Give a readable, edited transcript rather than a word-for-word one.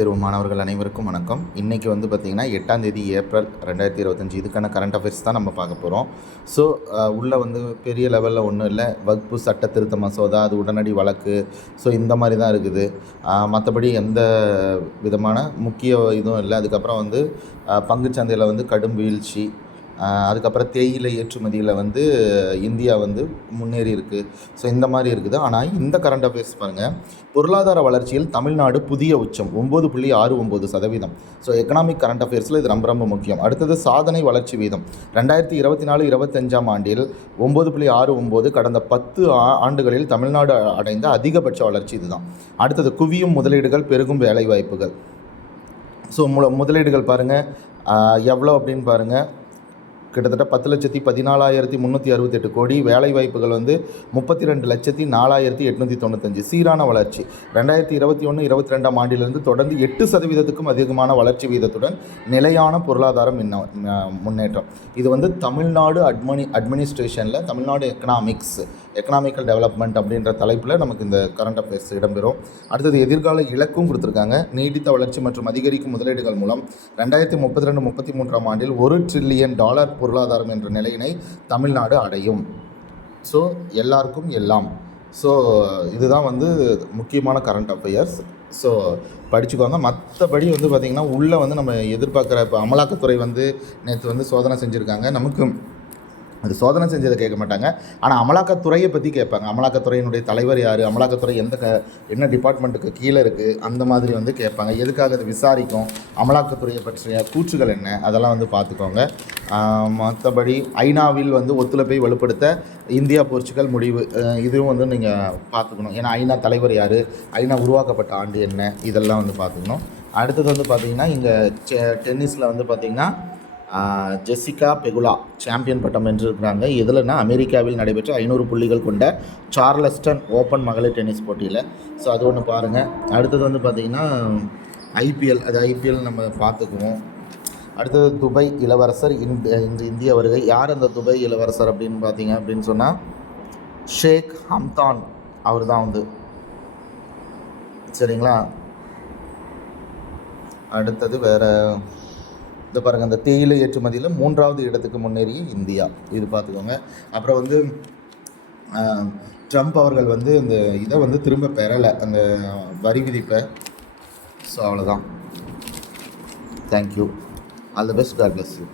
தேர்வு மாணவர்கள் அனைவருக்கும் வணக்கம். இன்றைக்கி வந்து பார்த்திங்கன்னா 8ஆம் தேதி ஏப்ரல் 2025 இதுக்கான கரண்ட் அஃபேர்ஸ் தான் நம்ம பார்க்க போகிறோம். ஸோ உள்ளே வந்து பெரிய லெவலில் ஒன்றும் இல்லை. வக்ஃபு சட்ட திருத்த மசோதா, அது உடனடி வழக்கு, ஸோ இந்த மாதிரி தான் இருக்குது. மற்றபடி எந்த விதமான முக்கிய இதுவும் இல்லை. அதுக்கப்புறம் வந்து பங்குச்சந்தையில் வந்து கடும் வீழ்ச்சி, அதுக்கப்புறம் தேயிலை ஏற்றுமதியில் வந்து இந்தியா வந்து முன்னேறி இருக்குது. ஸோ இந்த மாதிரி இருக்குது. ஆனால் இந்த கரண்ட் அஃபேர்ஸ் பாருங்கள், பொருளாதார வளர்ச்சியில் தமிழ்நாடு புதிய உச்சம் 9.69%. ஸோ எக்கனாமிக் கரண்ட் அஃபேர்ஸில் இது ரொம்ப ரொம்ப முக்கியம். அடுத்தது சாதனை வளர்ச்சி வீதம் 2024-25 ஆண்டில் 9.69, கடந்த 10 ஆண்டுகளில் தமிழ்நாடு அடைந்த அதிகபட்ச வளர்ச்சி இதுதான். அடுத்தது குவியும் முதலீடுகள், பெருகும் வேலைவாய்ப்புகள். ஸோ முதலீடுகள் பாருங்கள் எவ்வளோ அப்படின்னு பாருங்கள், கிட்டத்தட்ட 10,14,368 கோடி. வேலைவாய்ப்புகள் வந்து 32,04,895. சீரான வளர்ச்சி 2021-22 ஆண்டிலிருந்து தொடர்ந்து 8%க்கும் அதிகமான வளர்ச்சி வீதத்துடன் நிலையான பொருளாதார முன்னேற்றம். இது வந்து தமிழ்நாடு அட்மினிஸ்ட்ரேஷனில் தமிழ்நாடு எக்கனாமிக்கல் டெவலப்மெண்ட் அப்படின்ற தலைப்பில் நமக்கு இந்த கரண்ட் அஃபேர்ஸ் இடம்பெறும். அடுத்தது எதிர்கால இலக்கும் கொடுத்துருக்காங்க. நீடித்த வளர்ச்சி மற்றும் அதிகரிக்கும் முதலீடுகள் மூலம் 2032-33 ஆண்டில் $1 trillion பொருளாதாரம் என்ற நிலையினை தமிழ்நாடு அடையும். ஸோ எல்லாருக்கும் எல்லாம். ஸோ இதுதான் வந்து முக்கியமான கரண்ட் அஃபேர்ஸ். ஸோ படிச்சுக்கோங்க. மற்றபடி வந்து பார்த்திங்கன்னா உள்ளே வந்து நம்ம எதிர்பார்க்குற இப்போ அமலாக்கத்துறை வந்து நேற்று வந்து சோதனை செஞ்சுருக்காங்க. நமக்கு அது சோதனை செஞ்சதை கேட்க மாட்டாங்க, ஆனால் அமலாக்கத்துறையை பற்றி கேட்பாங்க. அமலாக்கத்துறையினுடைய தலைவர் யார், அமலாக்கத்துறை என்ன டிபார்ட்மெண்ட்டுக்கு கீழே இருக்குது, அந்த மாதிரி வந்து கேட்பாங்க. எதுக்காக அது விசாரிக்கும், அமலாக்கத்துறையை பற்றிய கூற்றுகள் என்ன, அதெல்லாம் வந்து பார்த்துக்கோங்க. மற்றபடி ஐநாவில் வந்து ஒத்துழைப்பை வலுப்படுத்த இந்தியா போர்ச்சுகல் முடிவு, இதுவும் வந்து நீங்கள் பார்த்துக்கணும். ஏன்னா ஐநா தலைவர் யார், ஐநா உருவாக்கப்பட்ட ஆண்டு என்ன, இதெல்லாம் வந்து பார்த்துக்கணும். அடுத்தது வந்து பார்த்திங்கன்னா இங்கே டென்னிஸில் வந்து பார்த்திங்கன்னா ஜெசிகா பெகுலா சாம்பியன் பட்டம் வென்றிருக்கிறாங்க. எதுலன்னா அமெரிக்காவில் நடைபெற்ற 500 புள்ளிகள் கொண்ட சார்லஸ்டன் ஓப்பன் மகளிர் டென்னிஸ் போட்டியில். ஸோ அது ஒன்று பாருங்கள். அடுத்தது வந்து பார்த்திங்கன்னா ஐபிஎல் நம்ம பார்த்துக்குவோம். அடுத்தது துபை இளவரசர் இன்று இந்திய வருகை. யார் அந்த துபை இளவரசர் அப்படின்னு சொன்னால் ஷேக் ஹம்தான் அவர் தான் வந்து, சரிங்களா. அடுத்தது வேறு இது பாருங்கள், அந்த தேயிலை ஏற்றுமதியில் 3வது இடத்துக்கு முன்னேறிய இந்தியா, இது பார்த்துக்கோங்க. அப்புறம் வந்து ட்ரம்ப் அவர்கள் வந்து இந்த இதை வந்து திரும்ப பெறலை, அந்த வரி விதிப்பை. ஸோ அவ்வளோதான். Thank you. All the best. God bless you.